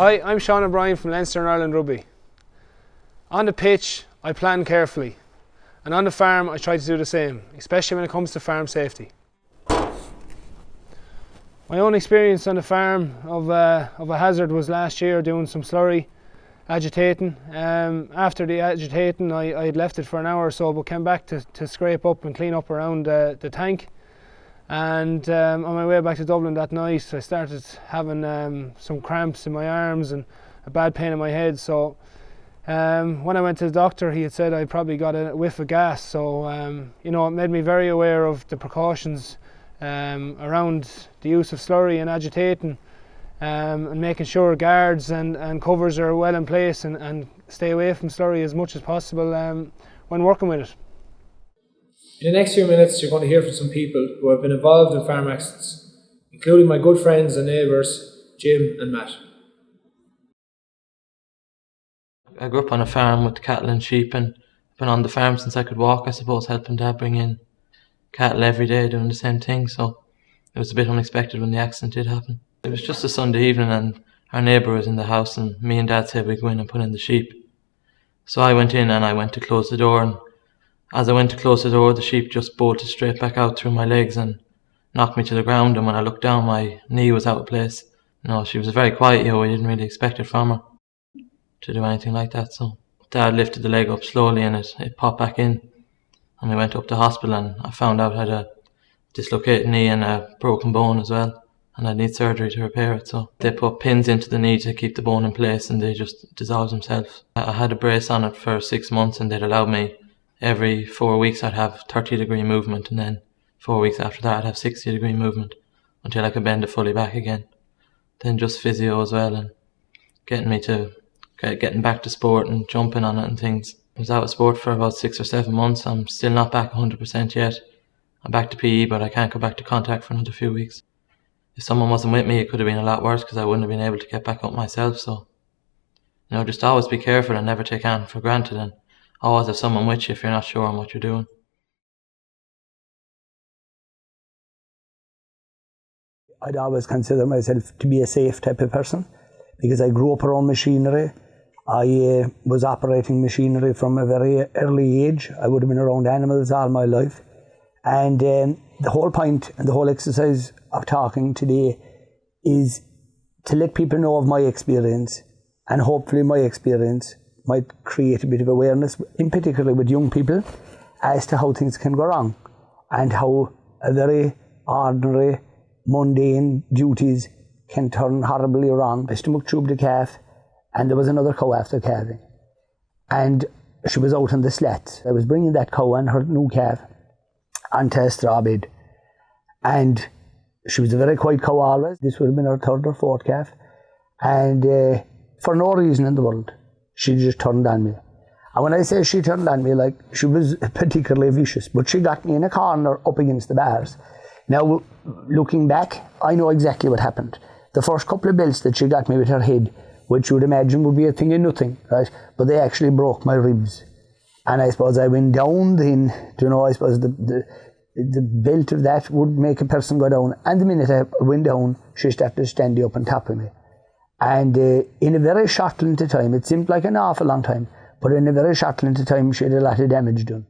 Hi, I'm Sean and Brien from Leinster and Ireland Rugby. On the pitch, I plan carefully, and on the farm, I try to do the same, especially when it comes to farm safety. My own experience on the farm of a hazard was last year doing some slurry agitating. After the agitating, I had left it for an hour or so, but came back to scrape up and clean up around the tank. And on my way back to Dublin that night, I started having some cramps in my arms and a bad pain in my head. So when I went to the doctor, he had said I probably got a whiff of gas. So it made me very aware of the precautions around the use of slurry and agitating, and making sure guards and covers are well in place, and stay away from slurry as much as possible when working with it. In the next few minutes, you're going to hear from some people who have been involved in farm accidents, including my good friends and neighbours, Jim and Matt. I grew up on a farm with cattle and sheep, and been on the farm since I could walk, I suppose, helping Dad bring in cattle every day, doing the same thing, so it was a bit unexpected when the accident did happen. It was just a Sunday evening and our neighbour was in the house, and me and Dad said we'd go in and put in the sheep. So I went in and I went to close the door, and as I went to close the door, the sheep just bolted straight back out through my legs and knocked me to the ground, and when I looked down, my knee was out of place. She was very quiet, we didn't really expect it from her to do anything like that. So Dad lifted the leg up slowly and it popped back in, and we went up to hospital, and I found out I had a dislocated knee and a broken bone as well, and I need surgery to repair it. So they put pins into the knee to keep the bone in place, and they just dissolved themselves. I had a brace on it for 6 months, and they'd allowed me every 4 weeks I'd have 30-degree movement, and then 4 weeks after that I'd have 60-degree movement until I could bend it fully back again. Then just physio as well, and getting back to sport and jumping on it and things. I was out of sport for about 6 or 7 months. I'm still not back 100% yet. I'm back to PE, but I can't go back to contact for another few weeks. If someone wasn't with me, it could have been a lot worse, because I wouldn't have been able to get back up myself. So, just always be careful and never take anything for granted, and always have someone with you if you're not sure on what you're doing. I'd always consider myself to be a safe type of person, because I grew up around machinery. I was operating machinery from a very early age. I would have been around animals all my life. And the whole point and the whole exercise of talking today is to let people know of my experience, and hopefully my experience might create a bit of awareness, in particular with young people, as to how things can go wrong, and how a very ordinary, mundane duties can turn horribly wrong. I stomach tubed a calf, and there was another cow after calving, and she was out on the slats. I was bringing that cow and her new calf onto a straw bed, and she was a very quiet cow always. This would have been her third or fourth calf, and for no reason in the world, she just turned on me. And when I say she turned on me, she was particularly vicious, but she got me in a corner up against the bars. Now, looking back, I know exactly what happened. The first couple of belts that she got me with her head, which you would imagine would be a thing of nothing, right? But they actually broke my ribs. And I suppose I went down then, I suppose the belt of that would make a person go down. And the minute I went down, she started standing up on top of me. And in a very short length of time, it seemed like an awful long time, but in a very short length of time, she had a lot of damage done.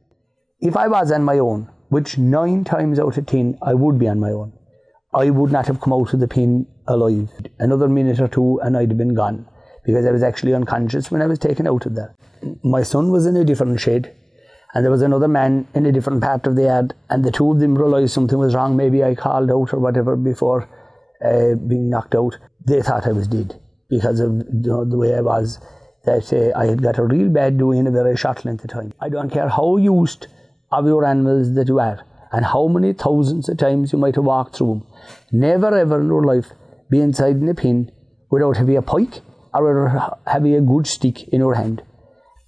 If I was on my own, which 9 times out of 10 I would be on my own, I would not have come out of the pen alive. Another minute or two and I'd have been gone, because I was actually unconscious when I was taken out of there. My son was in a different shed, and there was another man in a different part of the yard, and the two of them realised something was wrong. Maybe I called out or whatever before being knocked out. They thought I was dead because of the way I was, that I had got a real bad doing in a very short length of time. I don't care how used of your animals that you are, and how many thousands of times you might have walked through them. Never ever in your life be inside in a pen without having a pike or having a good stick in your hand.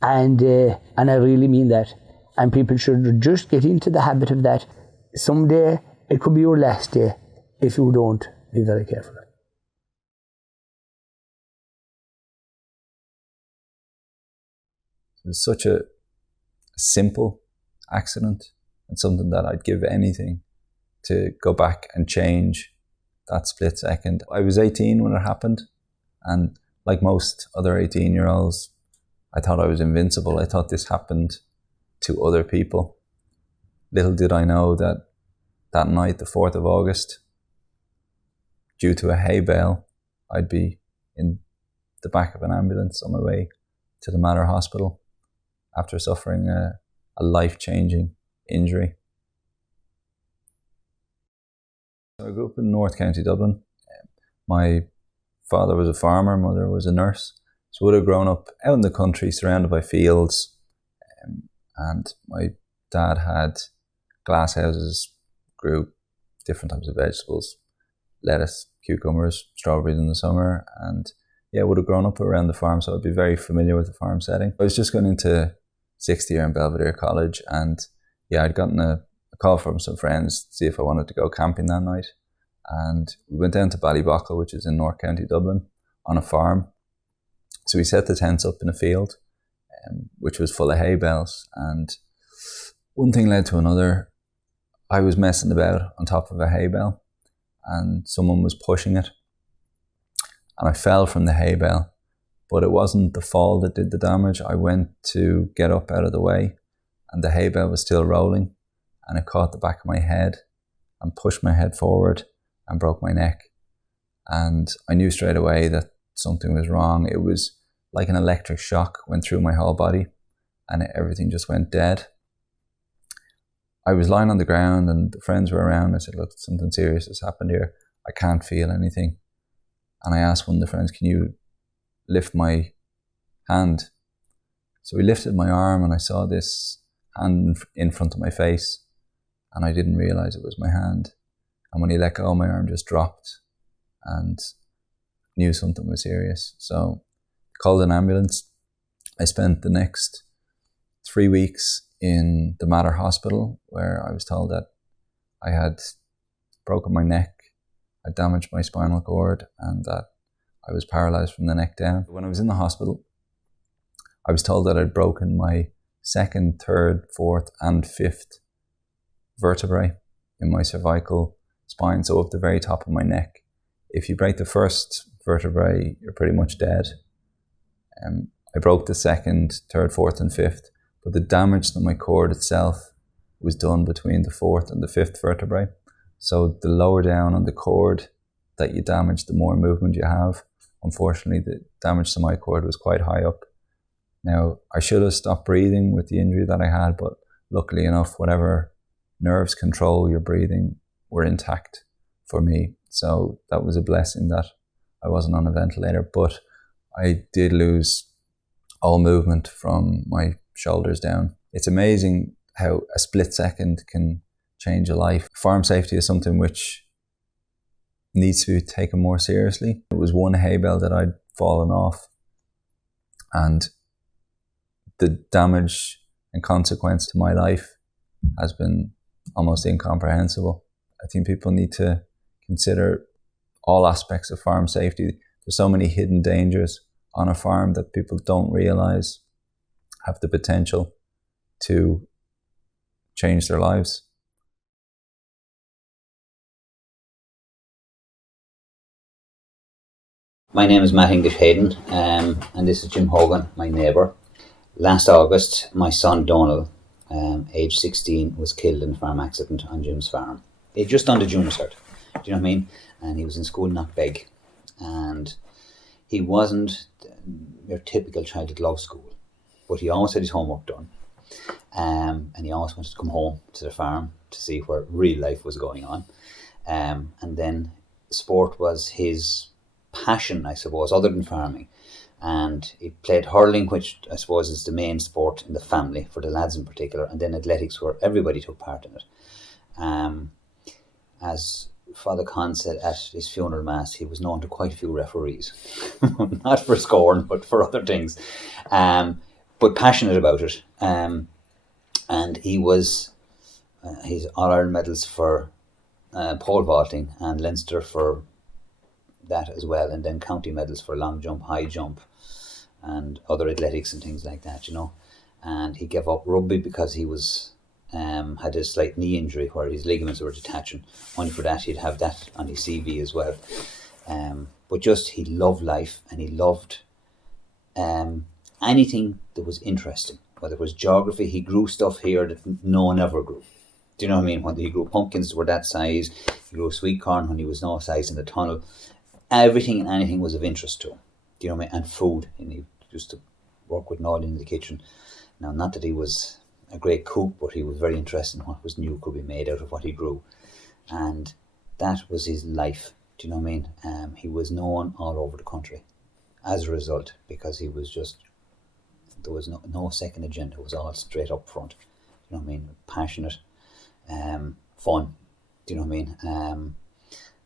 And I really mean that. And people should just get into the habit of that. Someday it could be your last day if you don't be very careful. It was such a simple accident, and something that I'd give anything to go back and change that split second. I was 18 when it happened, and like most other 18-year-olds, I thought I was invincible. I thought this happened to other people. Little did I know that that night, the 4th of August, due to a hay bale, I'd be in the back of an ambulance on my way to the Mater Hospital after suffering a life-changing injury. So I grew up in North County Dublin. My father was a farmer, mother was a nurse. So I would have grown up out in the country, surrounded by fields. And my dad had glass houses, grew different types of vegetables, lettuce, cucumbers, strawberries in the summer. And yeah, I would have grown up around the farm, so I'd be very familiar with the farm setting. I was just going into 6th year in Belvedere College, and yeah, I'd gotten a call from some friends to see if I wanted to go camping that night. And we went down to Ballybockle, which is in North County Dublin, on a farm. So we set the tents up in a field, which was full of hay bales. And one thing led to another. I was messing about on top of a hay bale, and someone was pushing it. And I fell from the hay bale, but it wasn't the fall that did the damage. I went to get up out of the way, and the hay bale was still rolling, and it caught the back of my head and pushed my head forward and broke my neck. And I knew straight away that something was wrong. It was like an electric shock went through my whole body, and everything just went dead. I was lying on the ground, and the friends were around. I said, look, something serious has happened here. I can't feel anything. And I asked one of the friends, can you lift my hand? So he lifted my arm, and I saw this hand in front of my face, and I didn't realize it was my hand. And when he let go, my arm just dropped, and knew something was serious. So called an ambulance. I spent the next 3 weeks in the Mater Hospital, where I was told that I had broken my neck, I damaged my spinal cord, and that I was paralyzed from the neck down. When I was in the hospital, I was told that I'd broken my 2nd, 3rd, 4th, and 5th vertebrae in my cervical spine, so up the very top of my neck. If you break the 1st vertebrae, you're pretty much dead. I broke the 2nd, 3rd, 4th, and 5th, but the damage to my cord itself was done between the 4th and the 5th vertebrae. So the lower down on the cord that you damage, the more movement you have. Unfortunately, the damage to my cord was quite high up. Now, I should have stopped breathing with the injury that I had, but luckily enough, whatever nerves control your breathing were intact for me. So that was a blessing that I wasn't on a ventilator, but I did lose all movement from my shoulders down. It's amazing how a split second can change a life. Farm safety is something which needs to be taken more seriously. It was one hay bale that I'd fallen off, and the damage and consequence to my life has been almost incomprehensible. I think people need to consider all aspects of farm safety. There's so many hidden dangers on a farm that people don't realize have the potential to change their lives. My name is Matt English Hayden, and this is Jim Hogan, my neighbour. Last August, my son Donald, age 16, was killed in a farm accident on Jim's farm. He'd just done the junior cert, do you know what I mean? And he was in school, not big. And he wasn't your typical child that loved school, but he always had his homework done. And he always wanted to come home to the farm to see where real life was going on. And then sport was his passion, I suppose, other than farming. And he played hurling, which I suppose is the main sport in the family, for the lads in particular, and then athletics, where everybody took part in it. As Father Con said at his funeral mass, he was known to quite a few referees, not for scoring, but for other things, but passionate about it. And he was his All-Ireland medals for pole vaulting, and Leinster for that as well, and then county medals for long jump, high jump, and other athletics and things like that, you know. And he gave up rugby because he was had a slight knee injury where his ligaments were detaching. Only for that he'd have that on his CV as well. But just he loved life, and he loved anything that was interesting. Whether it was geography, he grew stuff here that no one ever grew. Do you know what I mean? When he grew pumpkins that were that size, he grew sweet corn when he was no size in the tunnel. Everything and anything was of interest to him. Do you know what I mean? And food, and he used to work with Noel in the kitchen. Now, not that he was a great cook, but he was very interested in what was new could be made out of what he grew. And that was his life. Do you know what I mean? He was known all over the country as a result, because he was just, there was no second agenda. It was all straight up front. Do you know what I mean? Passionate, fun. Do you know what I mean?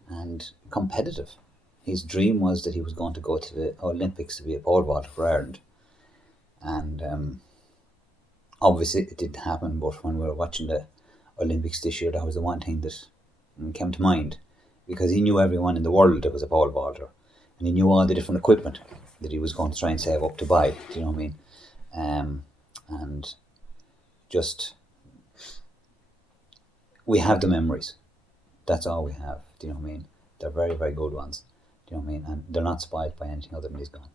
And competitive. His dream was that he was going to go to the Olympics to be a pole vaulter for Ireland. And obviously it didn't happen, but when we were watching the Olympics this year, that was the one thing that came to mind, because he knew everyone in the world that was a pole vaulter, and he knew all the different equipment that he was going to try and save up to buy. Do you know what I mean? And just, we have the memories. That's all we have. Do you know what I mean? They're very, very good ones. Do you know what I mean? And they're not spoiled by anything other than he's gone.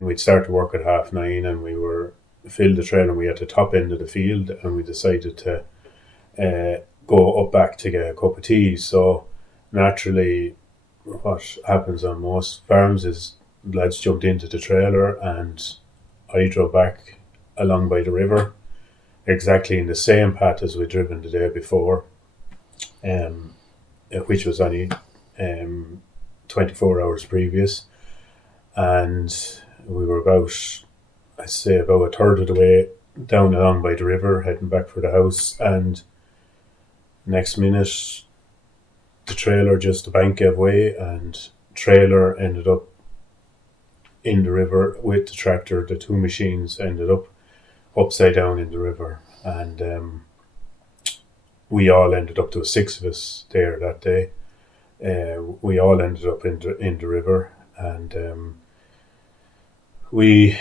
We'd start to work at 9:30, and we were filled the trail, and we had the top end of the field, and we decided to go up back to get a cup of tea. So naturally, what happens on most farms is lads jumped into the trailer, and I drove back along by the river, exactly in the same path as we'd driven the day before, which was only 24 hours previous. And we were about, I'd say, about a third of the way down along by the river, heading back for the house. And next minute, the bank gave way, and trailer ended up in the river with the tractor. The two machines ended up upside down in the river. And we all ended up, there was 6 of us there that day. We all ended up in the river, and we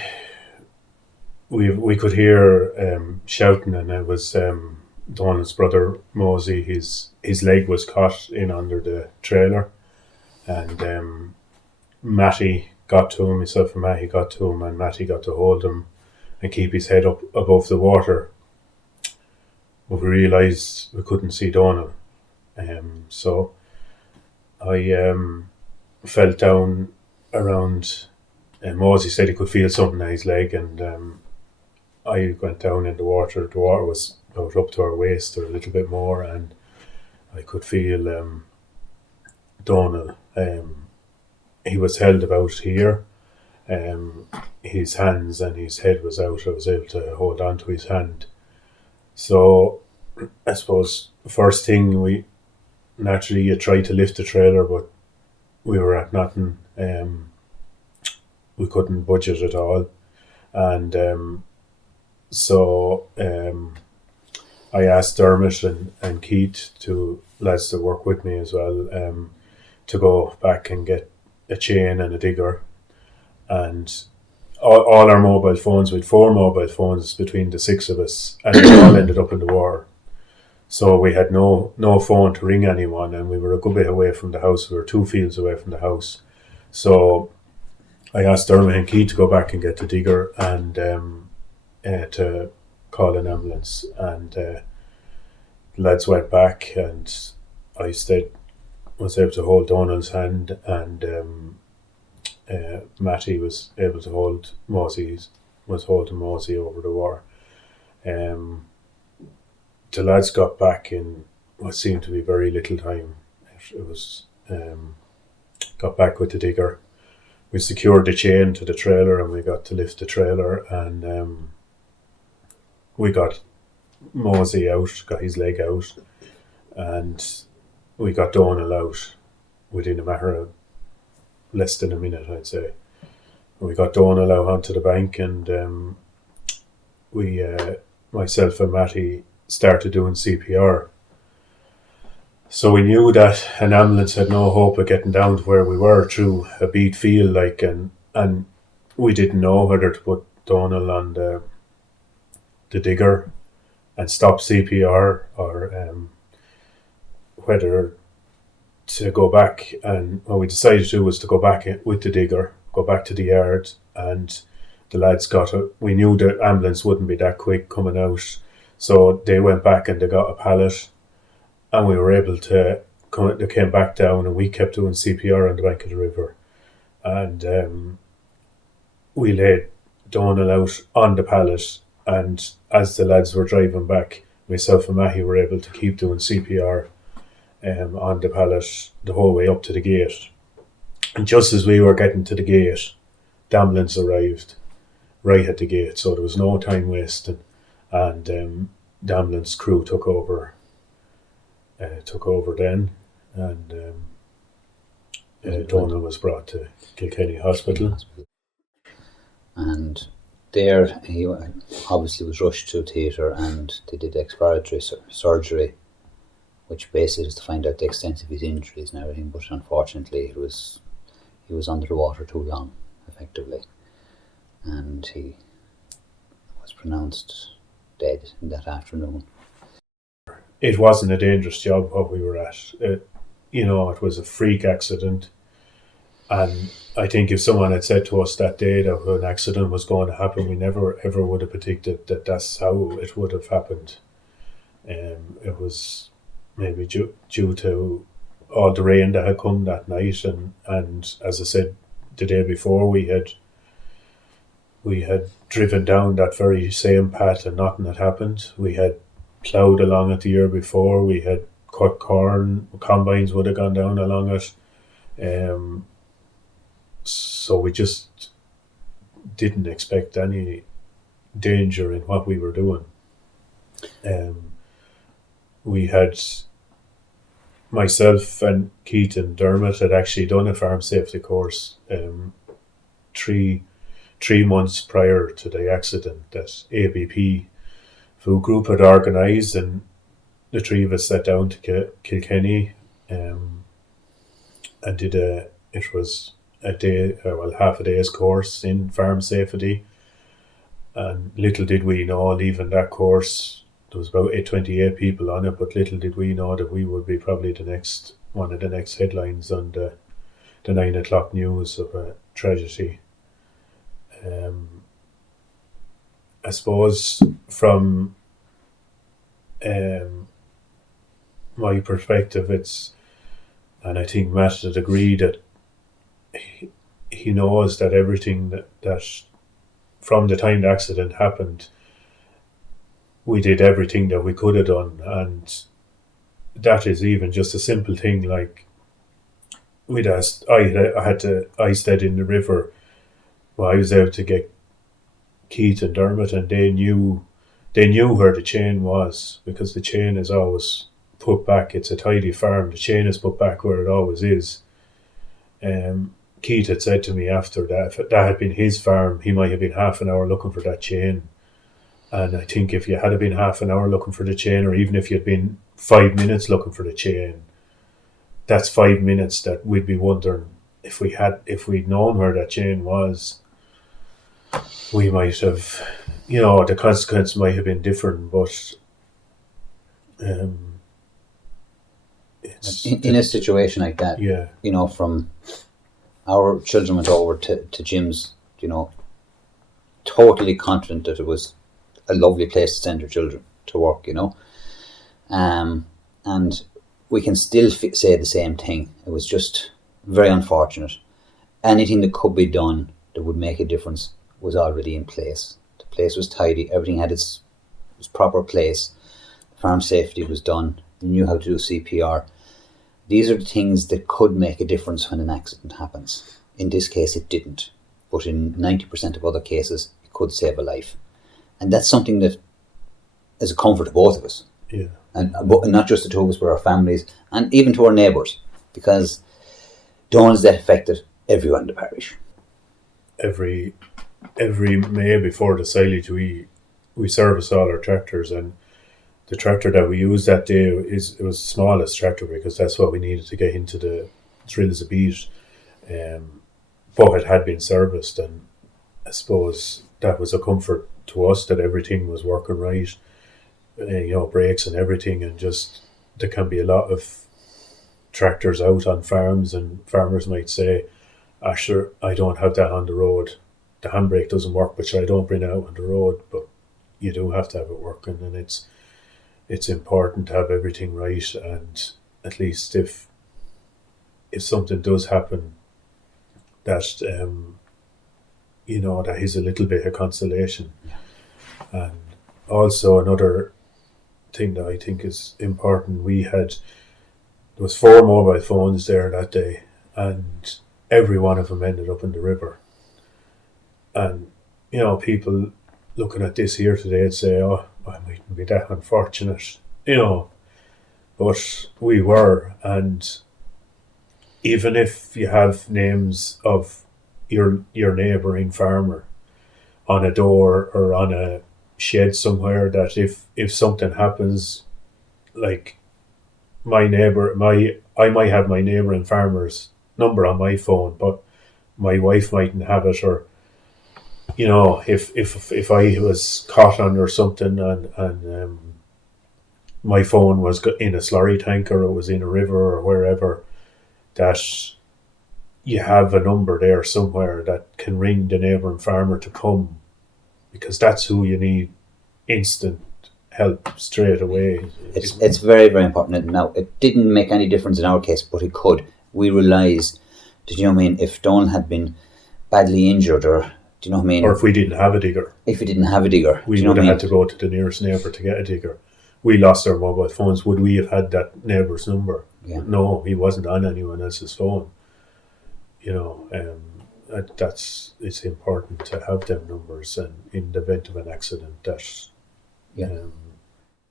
could hear shouting, and it was Donald's brother Mosey. His leg was caught in under the trailer, and Matty got to him. Myself and Matty got to him, and Matty got to hold him and keep his head up above the water. But we realised we couldn't see Donald, so I fell down around. Mosey said he could feel something in his leg, and I went down in the water. The water was about up to our waist or a little bit more, and I could feel Donald. He was held about here. His hands and his head was out. I was able to hold on to his hand. So I suppose the first thing, you tried to lift the trailer, but we were at nothing. We couldn't budge it at all. And so I asked Dermot and Keith, two lads that work with me as well, to go back and get a chain and a digger. And all our mobile phones, we had 4 mobile phones between the 6 of us, and they all ended up in the water. So we had no phone to ring anyone, and we were a good bit away from the house. We were 2 fields away from the house. So I asked Dermot and Keith to go back and get the digger and to call an ambulance. And the lads went back, and I was able to hold Donald's hand, and Matty was able to hold holding Mosey over the water. The lads got back in what seemed to be very little time. It was got back with the digger. We secured the chain to the trailer, and we got to lift the trailer, and we got Mosey out, got his leg out, and we got Donald out within a matter of less than a minute, I'd say. We got Donald out onto the bank, and we, myself and Matty, started doing CPR. So we knew that an ambulance had no hope of getting down to where we were through a beat field, and we didn't know whether to put Donald on the digger and stop CPR, or whether to go back, and what we decided to do was to go back with the digger, go back to the yard, and the lads we knew the ambulance wouldn't be that quick coming out, so they went back and they got a pallet, and we were able to they came back down, and we kept doing CPR on the bank of the river, and we laid Donal out on the pallet, and as the lads were driving back, myself and Mahi were able to keep doing CPR on the pallet the whole way up to the gate. And just as we were getting to the gate, the ambulance arrived right at the gate, so there was no time wasted, and the ambulance crew took over then, and Donal was brought to Kilkenny Hospital. And there he obviously was rushed to theatre, and they did exploratory surgery, which basically was to find out the extent of his injuries and everything, but unfortunately he was under the water too long, effectively, and he was pronounced dead in that afternoon. It wasn't a dangerous job what we were at. It was a freak accident, and I think if someone had said to us that day that an accident was going to happen, we never ever would have predicted that that's how it would have happened. It was maybe due to all the rain that had come that night, and as I said the day before, we had driven down that very same path and nothing had happened. We had ploughed along it the year before, we had cut corn, combines would have gone down along it, so we just didn't expect any danger in what we were doing. We had, myself and Keith and Dermot had actually done a farm safety course 3 months prior to the accident that ABP Food Group had organised, and the three of us sat down to Kilkenny and did it was a day, half a day's course in farm safety, and little did we know, leaving that course, there was about 28 people on it, but little did we know that we would be probably one of the next headlines on the 9 o'clock news of a tragedy. I suppose from my perspective, and I think Matt would agree that he knows that everything that from the time the accident happened, we did everything that we could have done, and that is even just a simple thing like I had to ice that in the river. Well, I was out to get Keith and Dermot, and they knew where the chain was, because the chain is always put back. It's a tidy farm. The chain is put back where it always is. Keith had said to me after that, if that had been his farm, he might have been half an hour looking for that chain. And I think if you had been half an hour looking for the chain, or even if you'd been 5 minutes looking for the chain, that's 5 minutes that we'd be wondering if we'd known where that chain was, we might have, the consequence might have been different, but in a situation like that, yeah. From our children went over to Jim's, totally confident that it was a lovely place to send your children to work, and we can still say the same thing. It was just very unfortunate. Anything that could be done that would make a difference was already in place. The place was tidy, everything had its proper place, farm safety was done, you knew how to do CPR. These are the things that could make a difference when an accident happens. In this case it didn't, but in 90% of other cases it could save a life. And that's something that is a comfort to both of us. Yeah. And not just the two of us, but our families, and even to our neighbours, because Donal's death affected everyone in the parish. Every May before the silage, we service all our tractors, and the tractor that we used that day was the smallest tractor, because that's what we needed to get into the drills a beat. But it had been serviced, and I suppose that was a comfort to us that everything was working right, brakes and everything, and just there can be a lot of tractors out on farms, and farmers might say, sure, I don't have that on the road. The handbrake doesn't work, but sure, I don't bring it out on the road. But you do have to have it working, and it's important to have everything right. And at least if something does happen, that that is a little bit of consolation. And also another thing that I think is important, there was 4 mobile phones there that day, and every one of them ended up in the river. And people looking at this here today would say, oh, I mightn't be that unfortunate, but we were. And even if you have names of your neighbouring farmer on a door or on a shed somewhere, that if something happens, like I might have my neighbouring farmer's number on my phone, but my wife mightn't have it, or if I was caught under something and my phone was in a slurry tank, or it was in a river or wherever, that you have a number there somewhere that can ring the neighbouring farmer to come, because that's who you need instant help straight away. It's very, very important. Now, it didn't make any difference in our case, but it could. We realised, if Donald had been badly injured, or or if we didn't have a digger. If we didn't have a digger. We would have had to go to the nearest neighbour to get a digger. We lost our mobile phones. Would we have had that neighbour's number? Yeah. No, he wasn't on anyone else's phone. It's important to have them numbers, and in the event of an accident, that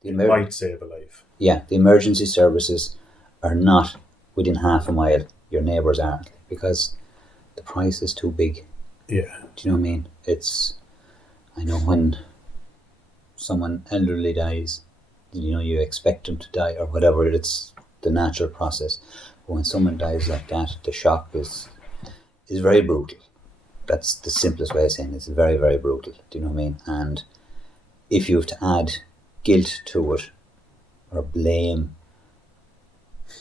might save a life. Yeah, the emergency services are not within half a mile. Your neighbours aren't, because the price is too big. Yeah. Do you know what I mean? I know when someone elderly dies, you expect them to die or whatever, it's the natural process. But when someone dies like that, the shock is very brutal. That's the simplest way of saying it. It's very, very brutal. Do you know what I mean? And if you have to add guilt to it or blame,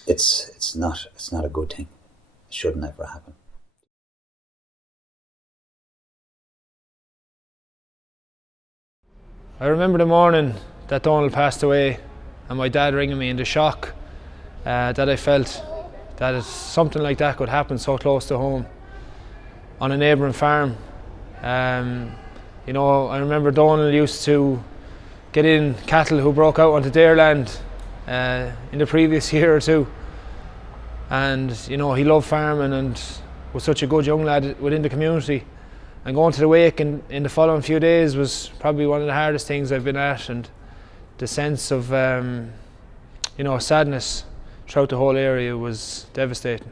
it's not a good thing. It should never happen. I remember the morning that Donald passed away, and my dad ringing me, in the shock that I felt that something like that could happen so close to home on a neighbouring farm. I remember Donald used to get in cattle who broke out onto their land in the previous year or two, and he loved farming and was such a good young lad within the community. And going to the wake in the following few days was probably one of the hardest things I've been at, and the sense of sadness throughout the whole area was devastating.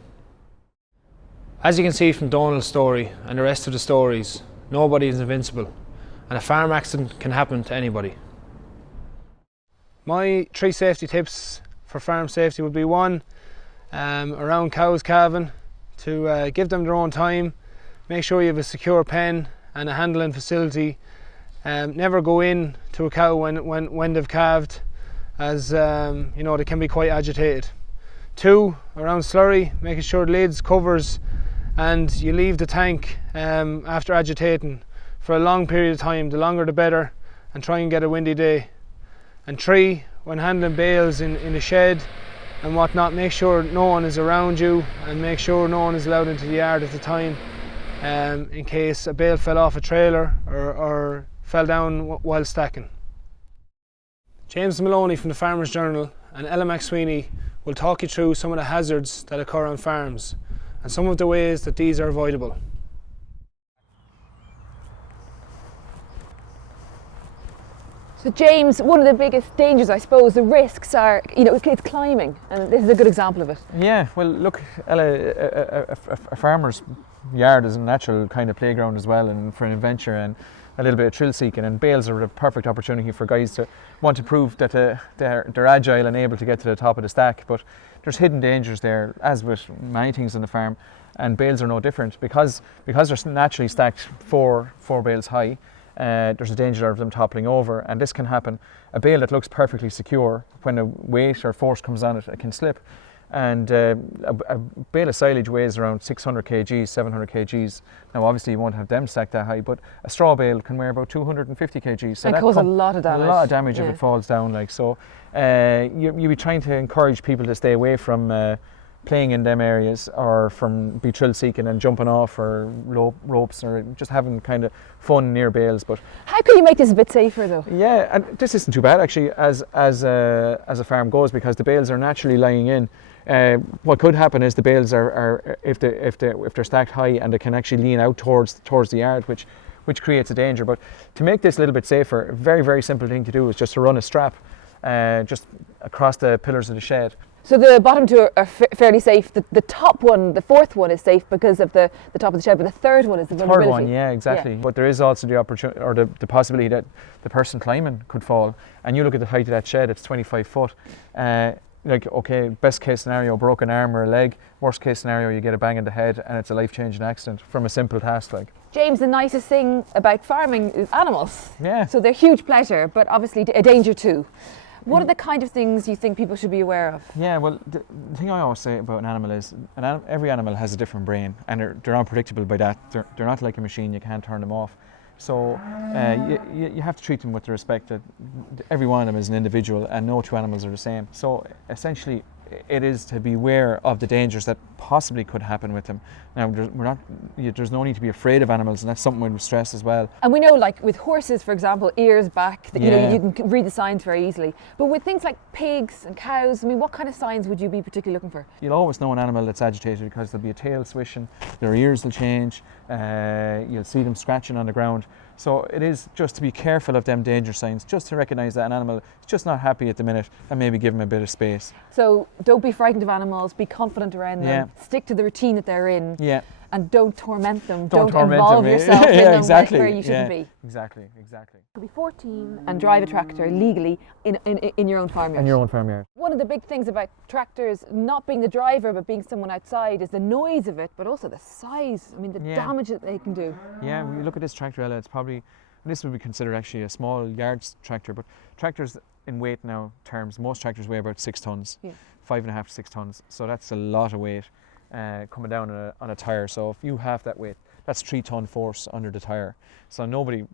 As you can see from Donald's story and the rest of the stories, nobody is invincible, and a farm accident can happen to anybody. My 3 safety tips for farm safety would be: 1, around cows calving, to give them their own time. Make sure you have a secure pen and a handling facility. Never go in to a cow when they've calved, as they can be quite agitated. 2, around slurry, making sure the lids, covers, and you leave the tank after agitating for a long period of time. The longer the better, and try and get a windy day. And 3, when handling bales in the shed and whatnot, make sure no one is around you, and make sure no one is allowed into the yard at the time, in case a bale fell off a trailer or fell down while stacking. James Maloney from the Farmers Journal and Ella McSweeney will talk you through some of the hazards that occur on farms and some of the ways that these are avoidable. So James, one of the biggest dangers, I suppose, the risks are, it's climbing, and this is a good example of it. Yeah, well look, Ella, a farmer's yard is a natural kind of playground as well, and for an adventure and a little bit of thrill seeking, and bales are a perfect opportunity for guys to want to prove that they're agile and able to get to the top of the stack. But there's hidden dangers there, as with many things on the farm, and bales are no different. Because they're naturally stacked four bales high, there's a danger of them toppling over, and this can happen. A bale that looks perfectly secure, when a weight or force comes on it, it can slip. And a bale of silage weighs around 600 kgs, 700 kgs. Now obviously you won't have them stacked that high, but a straw bale can weigh about 250 kgs. So and cause a lot of damage. A lot of damage if it falls down. Like so, you'll be trying to encourage people to stay away from playing in them areas, or from be thrill seeking and jumping off, or ropes, or just having kind of fun near bales. But how can you make this a bit safer though? Yeah, and this isn't too bad actually as a farm goes, because the bales are naturally lying in. What could happen is the bales are if they're stacked high, and they can actually lean out towards the yard, which creates a danger. But to make this a little bit safer, a very, very simple thing to do is just to run a strap just across the pillars of the shed. So the bottom two are fairly safe. The top one, the fourth one, is safe because of the top of the shed, but the third one is the vulnerability. Third one, yeah, exactly. Yeah. But there is also the opportunity, or the possibility that the person climbing could fall. And you look at the height of that shed; it's 25 foot. Like, okay, best case scenario, broken arm or a leg. Worst case scenario, you get a bang in the head, and it's a life-changing accident from a simple task. Like, James, the nicest thing about farming is animals. Yeah. So they're huge pleasure, but obviously a danger too. What are the kind of things you think people should be aware of? Yeah, well, the thing I always say about an animal is every animal has a different brain, and they're unpredictable by that. They're not like a machine, you can't turn them off. So you have to treat them with the respect that every one of them is an individual, and no two animals are the same. So essentially, it is to be aware of the dangers that possibly could happen with them. Now, there's no need to be afraid of animals, and that's something we stress as well. And we know, like with horses, for example, ears back, that, you can read the signs very easily. But with things like pigs and cows, I mean, what kind of signs would you be particularly looking for? You'll always know an animal that's agitated because there'll be a tail swishing, their ears will change, you'll see them scratching on the ground. So it is just to be careful of them danger signs, just to recognise that an animal is just not happy at the minute, and maybe give them a bit of space. So don't be frightened of animals, be confident around them, stick to the routine that they're in, and don't torment them, don't involve yourself in them where you shouldn't be. Exactly. To be 14 and drive a tractor legally in your own farmyard. In your own farmyard. One of the big things about tractors not being the driver but being someone outside is the noise of it, but also the size, I mean the damage that they can do. Yeah, when you look at this tractor, Ella, it's probably, this would be considered actually a small yard tractor, but tractors in weight now terms, most tractors weigh about 6 tonnes, 5.5 to 6 tonnes, so that's a lot of weight coming down on a tyre. So if you have that weight, that's 3 tonne force under the tyre. So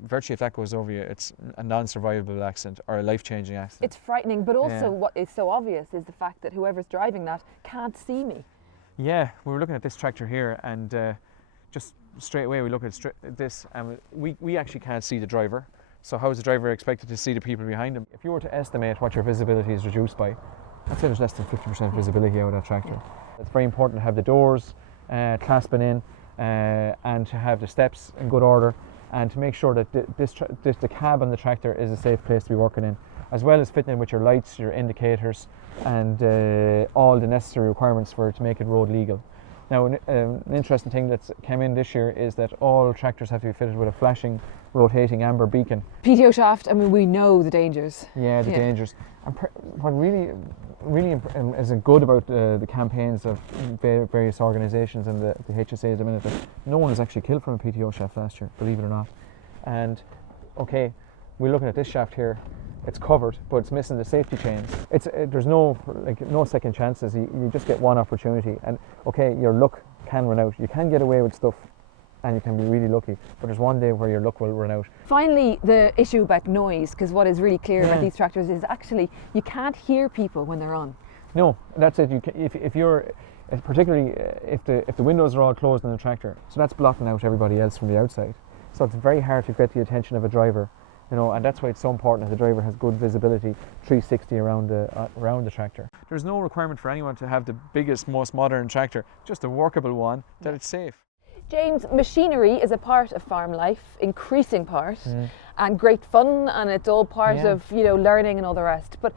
virtually if that goes over you, it's a non-survivable accident or a life-changing accident. It's frightening, but also what is so obvious is the fact that whoever's driving that can't see me. Yeah, we were looking at this tractor here, and just straight away we look at this, and we actually can't see the driver. So how is the driver expected to see the people behind him? If you were to estimate what your visibility is reduced by, I'd say there's less than 50% visibility out of that tractor. It's very important to have the doors clasping in, and to have the steps in good order, and to make sure that the cab on the tractor is a safe place to be working in, as well as fitting in with your lights, your indicators, and all the necessary requirements for it to make it road legal. Now, an interesting thing that's come in this year is that all tractors have to be fitted with a flashing, rotating amber beacon. PTO shaft, I mean, we know the dangers. Yeah, the dangers. And what really is good about the campaigns of various organisations and the HSA at the minute, that no one was actually killed from a PTO shaft last year, believe it or not. And okay, we're looking at this shaft here. It's covered, but it's missing the safety chains. There's no second chances. You just get one opportunity, and okay, your luck can run out. You can get away with stuff, and you can be really lucky, but there's one day where your luck will run out. Finally, the issue about noise, because what is really clear about these tractors is actually you can't hear people when they're on. No, that's it. Particularly if the windows are all closed in the tractor, so that's blocking out everybody else from the outside. So it's very hard to get the attention of a driver. And that's why it's so important that the driver has good visibility 360 around the tractor. There's no requirement for anyone to have the biggest, most modern tractor, just a workable one that it's safe. James, machinery is a part of farm life, increasing part, and great fun, and it's all part of learning and all the rest. But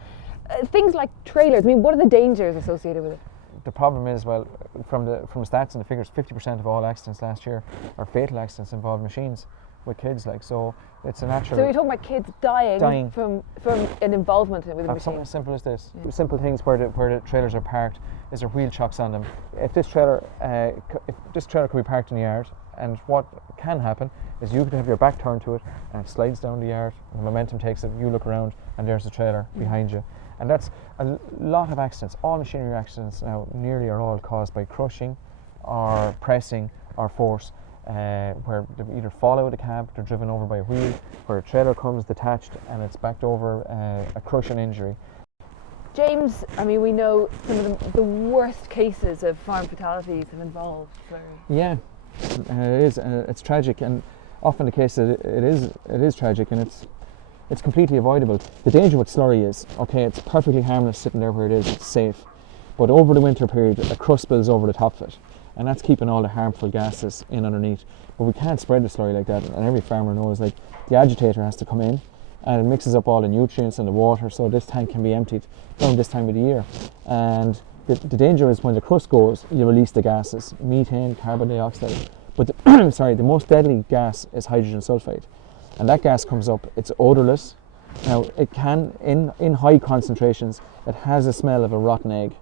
things like trailers, I mean, what are the dangers associated with it? The problem is, well, from the stats and the figures, 50% of all accidents last year are fatal accidents involved machines with kids, so it's a natural. So you're talking about kids dying. From an involvement with a machine. Something as simple as this. Simple things where the trailers are parked, is there wheel chocks on them. If this trailer could be parked in the yard, and what can happen is you could have your back turned to it, and it slides down the yard, and the momentum takes it, you look around, and there's the trailer behind you. And that's a lot of accidents. All machinery accidents now nearly are all caused by crushing or pressing or force, where they either fall out of the cab, they're driven over by a wheel, where a trailer comes detached and it's backed over, a crushing injury. James, I mean, we know some of the worst cases of farm fatalities have involved Slurry. Yeah, it is. It's tragic, and often the case that it is tragic, and it's completely avoidable. The danger with Slurry is, okay, it's perfectly harmless sitting there where it is, it's safe, but over the winter period, a crust spills over the top of it, and that's keeping all the harmful gases in underneath. But we can't spread the Slurry like that, and every farmer knows, like, the agitator has to come in, and it mixes up all the nutrients and the water, so this tank can be emptied around this time of the year. And the danger is when the crust goes, you release the gases, methane, carbon dioxide. But the most deadly gas is hydrogen sulfide. And that gas comes up, it's odourless. Now, it can, in high concentrations, it has a smell of a rotten egg,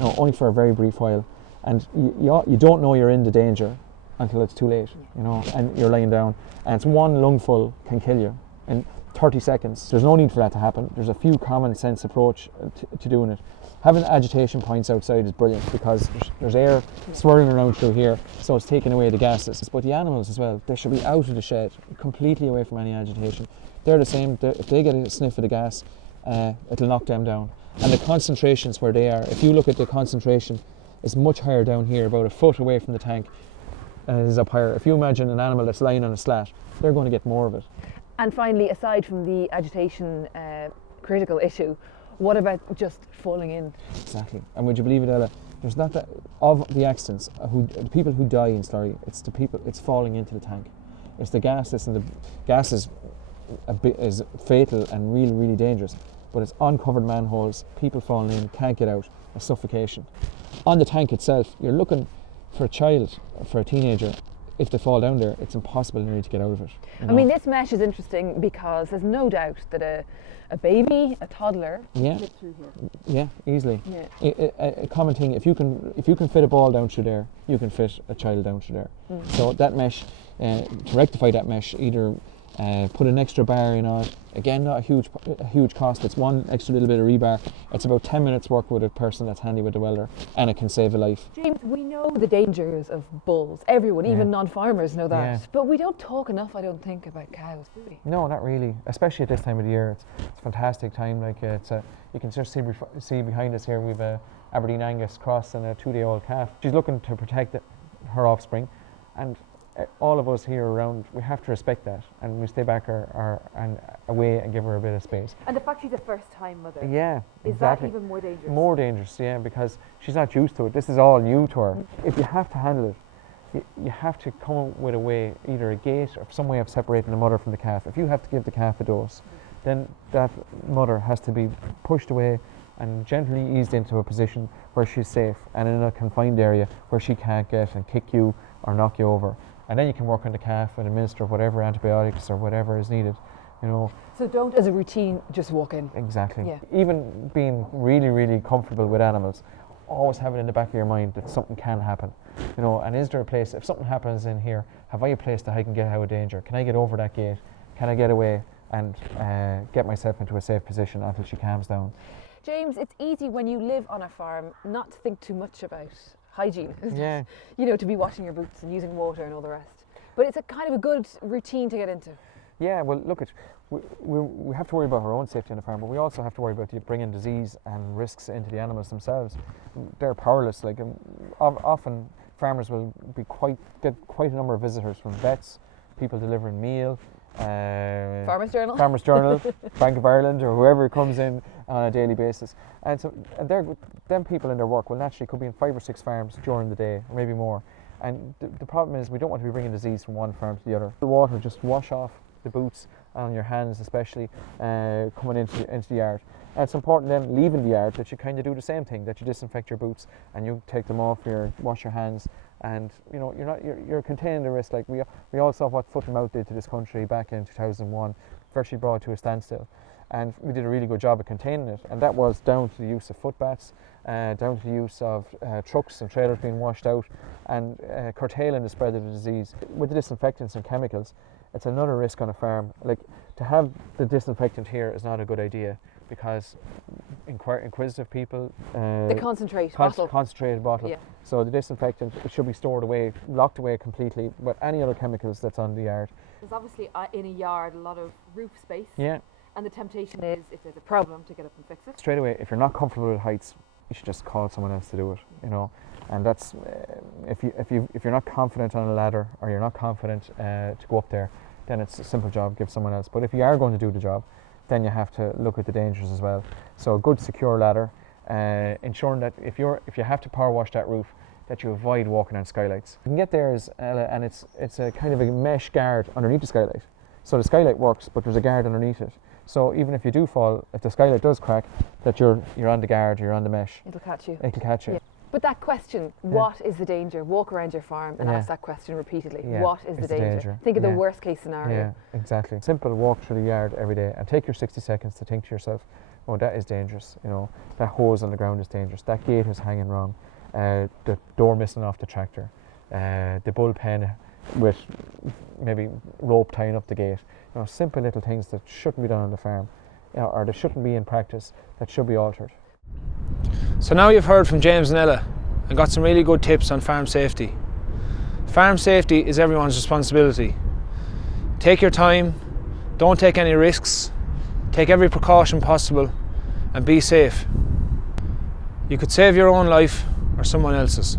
only for a very brief while. And you don't know you're in the danger until it's too late, and you're lying down. And it's one lungful can kill you in 30 seconds. There's no need for that to happen. There's a few common sense approach to doing it. Having agitation points outside is brilliant because there's air swirling around through here, so it's taking away the gases. But the animals as well, they should be out of the shed, completely away from any agitation. They're the same. If they get a sniff of the gas, it'll knock them down. And the concentrations where they are, if you look at the concentration, is much higher down here, about a foot away from the tank, and it is up higher. If you imagine an animal that's lying on a slat, they're going to get more of it. And finally, aside from the agitation critical issue, what about just falling in? Exactly. And would you believe it, Ella? There's not that of the accidents, the people who die in Slurry, it's falling into the tank. It's the gases, and the gas is fatal and really, really dangerous. But it's uncovered manholes, people falling in, can't get out, a suffocation. On the tank itself, you're looking for a child, for a teenager. If they fall down there, it's impossible nearly to get out of it. I mean, this mesh is interesting because there's no doubt that a baby, a toddler, can fit through here. Yeah, easily. Yeah. A common thing, if you can fit a ball down through there, you can fit a child down through there. So that mesh, to rectify that mesh, either put an extra bar in on it. Again, not a huge cost. It's one extra little bit of rebar. It's about 10 minutes work with a person that's handy with the welder, and it can save a life. James, we know the dangers of bulls. Everyone, even non-farmers, know that. Yeah. But we don't talk enough, I don't think, about cows, do we? No, not really. Especially at this time of the year, it's a fantastic time. Like you can just see behind us here, we've a Aberdeen Angus cross and a 2-day-old calf. She's looking to protect her offspring, and all of us here around, we have to respect that, and we stay back and away and give her a bit of space. And the fact she's a first-time mother. Yeah, is exactly. that even more dangerous? More dangerous, yeah, because she's not used to it. This is all new to her. If you have to handle it, you have to come up with a way, either a gate or some way of separating the mother from the calf. If you have to give the calf a dose, then that mother has to be pushed away and gently eased into a position where she's safe and in a confined area where she can't get and kick you or knock you over. And then you can work on the calf and administer whatever antibiotics or whatever is needed, So don't, as a routine, just walk in. Exactly. Yeah. Even being really, really comfortable with animals, always have it in the back of your mind that something can happen. And is there a place, if something happens in here, have I a place that I can get out of danger? Can I get over that gate? Can I get away and get myself into a safe position until she calms down? James, it's easy when you live on a farm not to think too much about hygiene. Yeah. To be washing your boots and using water and all the rest. But it's a kind of a good routine to get into. Yeah, well, look, we have to worry about our own safety on the farm, but we also have to worry about bringing disease and risks into the animals themselves. They're powerless. Like often, farmers will get quite a number of visitors from vets, people delivering meal, Farmers Journal, Bank of Ireland, or whoever comes in on a daily basis. And them people in their work will naturally could be in 5 or 6 farms during the day, or maybe more. And the problem is we don't want to be bringing disease from one farm to the other. The water just wash off the boots on your hands, especially coming into the yard. And it's important then, leaving the yard, that you kind of do the same thing, that you disinfect your boots and you take them off, wash your hands, and you're containing the risk. Like we all saw what foot and mouth did to this country back in 2001, virtually brought it to a standstill. And we did a really good job of containing it, and that was down to the use of foot baths, down to the use of trucks and trailers being washed out, and curtailing the spread of the disease. With the disinfectants and chemicals, it's another risk on a farm. Like, to have the disinfectant here is not a good idea. because inquisitive people. The concentrate bottle. Concentrated bottle. Yeah. So the disinfectant, it should be stored away, locked away completely, but any other chemicals that's on the yard. There's obviously in a yard a lot of roof space. Yeah. And the temptation is, if there's a problem, to get up and fix it. Straight away, if you're not comfortable with heights, you should just call someone else to do it, you know. And that's if you're not confident on a ladder, or you're not confident to go up there, then it's a simple job, give someone else. But if you are going to do the job, then you have to look at the dangers as well. So a good secure ladder, ensuring that if you have to power wash that roof, that you avoid walking on skylights. You can get there and it's a kind of a mesh guard underneath the skylight. So the skylight works, but there's a guard underneath it. So even if you do fall, if the skylight does crack, that you're on the guard, you're on the mesh. It'll catch you. It'll catch you. Yeah. But that question, what is the danger? Walk around your farm and ask that question repeatedly. What is the danger? Think of the worst case scenario. Yeah, exactly. Simple walk through the yard every day and take your 60 seconds to think to yourself, oh, that is dangerous, you know, that hose on the ground is dangerous, that gate is hanging wrong, the door missing off the tractor, the bullpen with maybe rope tying up the gate. You know, simple little things that shouldn't be done on the farm, you know, or that shouldn't be in practice, that should be altered. So now you've heard from James and Ella and got some really good tips on farm safety. Farm safety is everyone's responsibility. Take your time, don't take any risks, take every precaution possible and be safe. You could save your own life or someone else's.